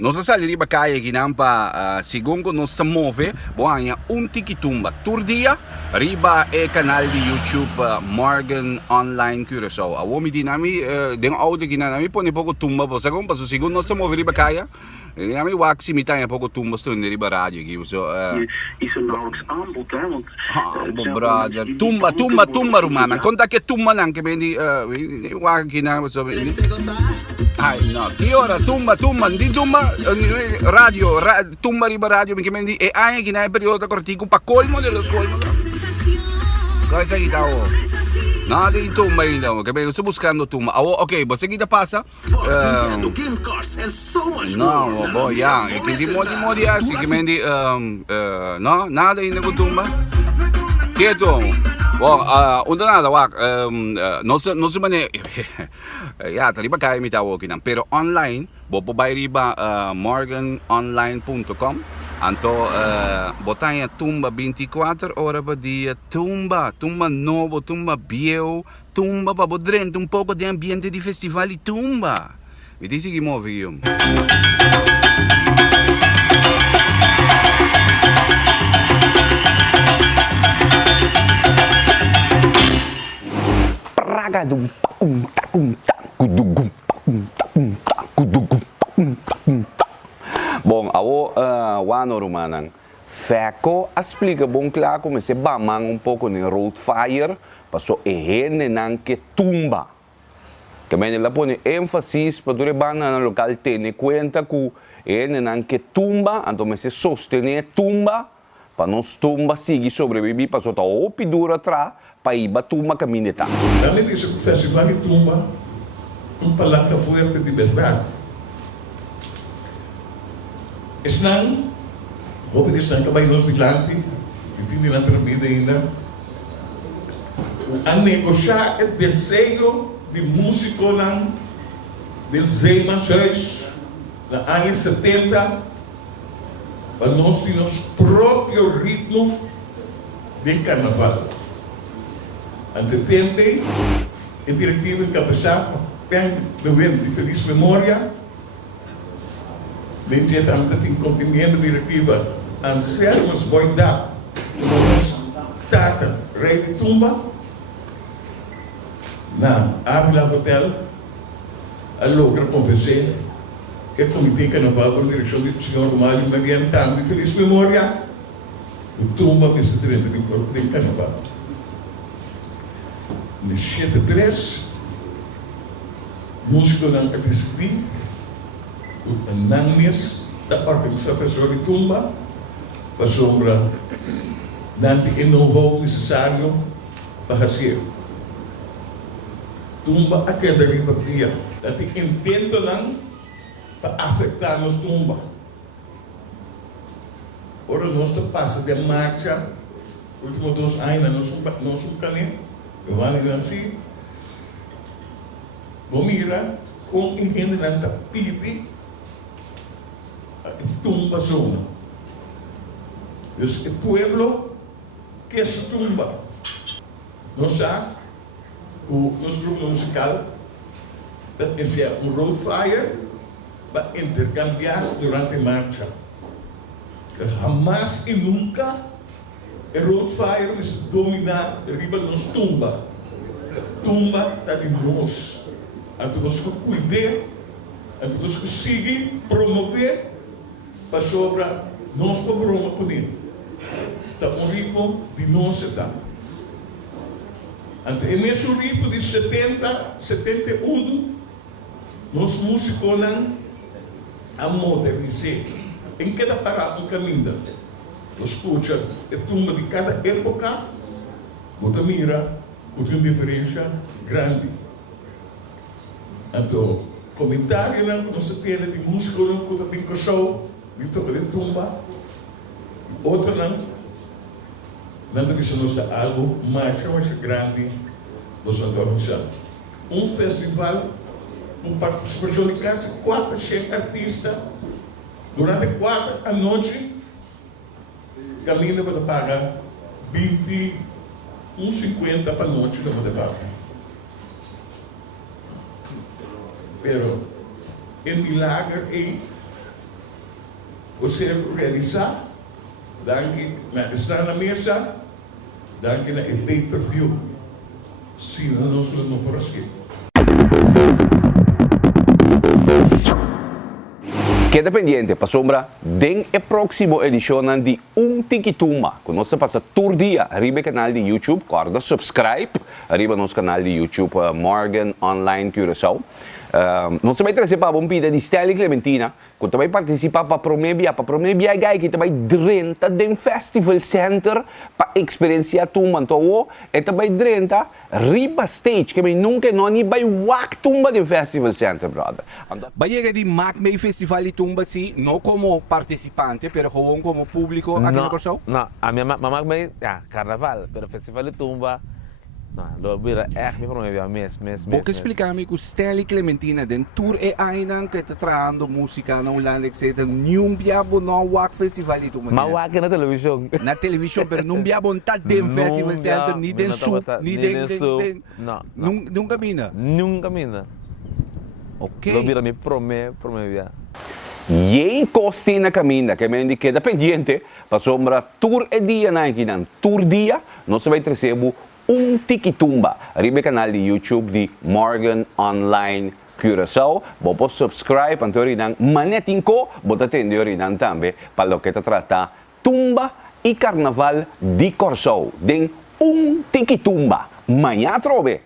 Nós saímos para caia aqui para segundo nós se move, boanha tiquitumba por dia, riba é canal de YouTube Morgan Online Curaçao. A homem dinami, den auto que nami põe pouco tumba, você como para segundo nós se move riba caia, nami waxi mitanha pouco tumba estou in riba radio aqui, so. Is er nauwelijks aanbod, hè? Want brother, tumba rumana, conta que tumba lang que bendi, waxi na so. Ay, no, che ora tumba, di tumba, radio, tumba riba radio, perché mi e anche in un periodo cortico pa colmo dello colmo. Cosa hai dato? No, di tumba ainda, che sto buscando tumba. Ok, você que passa? No, boh, yeah, che di modi assim, che mi no, nada ainda com tumba. Quieto. Bom, onda nada, não se mane, ya, tariba kaya mi tawo kinang, pero online, bopo bay riba morganonline.com, anto botanya tumba 24 horas pa dia, tumba novo, tumba viejo, tumba pa bodrente un poco de ambiente di festival e tumba. Mi dici che muovi io? Bom, wano rumanang. Feco explica bom claro como se bamang pouco no road fire, passou ehene nang que tumba. Que me la pone énfasis para dure bana no local tene cuenta que ehene nang que tumba, então me se sostener tumba, para nos tumba seguir sobreviver, passou tá opi dura atrás. Paiba tumba camineta. Também diz que o festival de tumba palanca forte de verdade. Estão, hoop que estão acabando nos dilantes, e tem na vida ainda, a negociar o desejo de músico lang, del Zeeman 6, na anos 70, para nós ter nosso próprio ritmo de carnaval. Antetente, a diretiva encabeçada pelo governo de Feliz Memória, nem direito tem cumprimento da diretiva Anselmas Boindá, Tata, Rei de Tumba, na Ávila Hotel, a logra convencer que o Comitê Carnaval, com a direção do Sr. Romário Mariano de Feliz Memória, o Tumba, vice-diretor de Carnaval. No 73, músico não participi, o Nannes da organização de Tumba, para sombra, não tem know-how necessário para fazer. Tumba a queda de batia, não tem intento não para afetar nos Tumba. Ora, nós passa de marcha, últimos 2 anos, não somos caminho. Eu vou assim, vou mirar com engenho na tapete, tumba zona. Dus o pueblo que se tumba. Nós já, o nosso grupo musical, dat is road fire, para intercambiar durante a marcha. Jamás e nunca o road fire is dominar riba nos tumba. Tumba está de nós. Então nós cuidar, então nós conseguir promover para sobre nós problema com ele. Está ripo de nós está. Então é mesmo ripo de 70, 71, nós músicos não a modernizar. Em cada parada um caminho. Escuta a tumba de cada época, você mira, tem uma diferença grande. Então, comentário não, como se tem de música, não, que tem que show, de toca de tumba, outro não deve nos dar algo mais grande, nós organizamos. Festival, participação de quase 400 artistas, durante 4 a noite, caminho para pagar 21,50 para a noite não vou pagar. Pero o milagre é realizar. Danke na está na mesa. Danke na pay-per-view. Sino nos no prosky. Queda pendiente para sombra den e próximo edição de Tikitumba. Conosco passa tour dia arriba canal de YouTube, corda subscribe arriba nosso canal de YouTube Morgan Online Curaçao. Não se vai trazer para a bombida de Stanley Clementina, quando vai participar para a Promebia Gai, que vai drenta den Festival Center para experienciar tumba, então e também drenta riba stage, que nunca não vai wak tumba den Festival Center, brother. Vai chegar de Macmei Festival de tumba sim, não como participante, pero como público aqui no Curaçao? Não, a minha Macmei, carnaval, pero Festival de tumba. Não, vira echt meer voor mes. Porque explicar-me que o Stanley Clementina den tour e ainda que está trazendo música na Holanda, etc. Não biabo no wak festival itu. Maar waken na televisão. Na televisão, pero não biabo tá den festival center, ni den soup, ni den. Nunca mina. Nunca mina. Ok. Lo vira me prome via. E costi na caminha, que me queda pendiente, para sombra tour e dia na aqui, tour dia, não se vai trazer Tikitumba, arriba canal de YouTube de Morgan Online Curaçao. Bopo subscribe, antori nang manetin ko, bota tendori nang tambe, para lo que te trata tumba e carnaval de Curaçao. Den Tikitumba. Manhã trove.